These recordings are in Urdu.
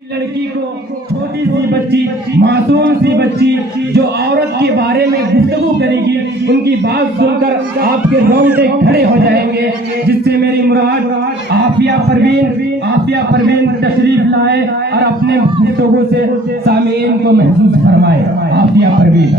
لڑکی کو چھوٹی سی بچی معصوم سی بچی جو عورت کے بارے میں گفتگو کرے گی ان کی بات سن کر آپ کے رونگٹے کھڑے ہو جائیں گے، جس سے میری مراد عافیہ پروین تشریف لائے اور اپنے گفتگو سے سامعین کو محسوس فرمائے۔ عافیہ پروین۔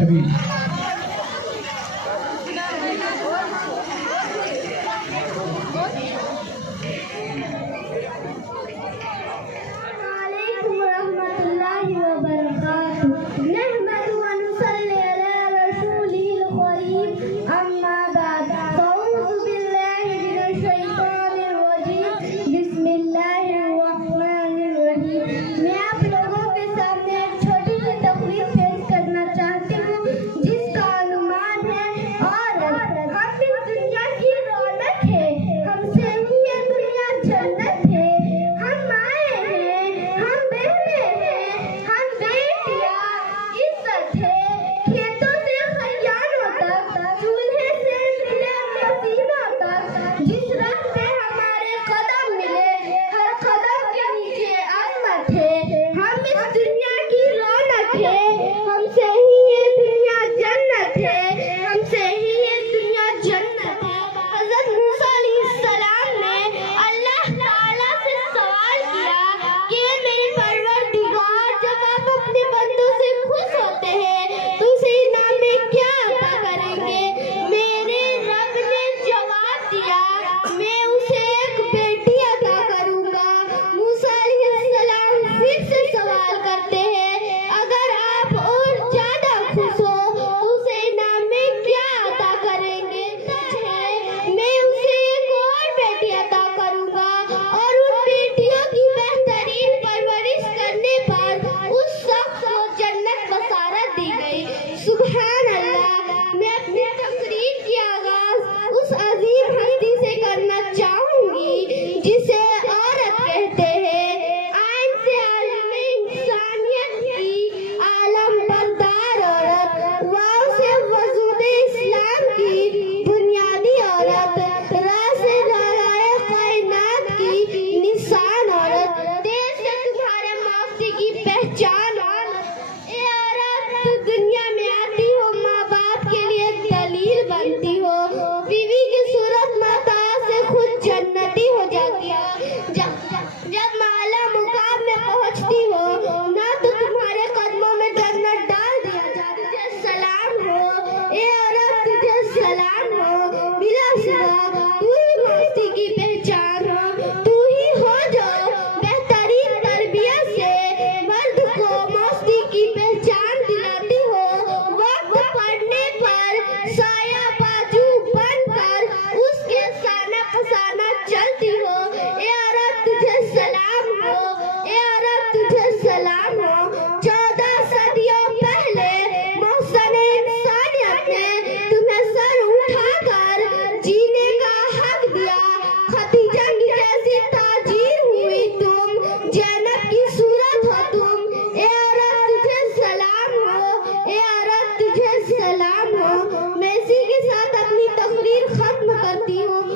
میں اسی کے ساتھ اپنی تقریر ختم کرتی ہوں۔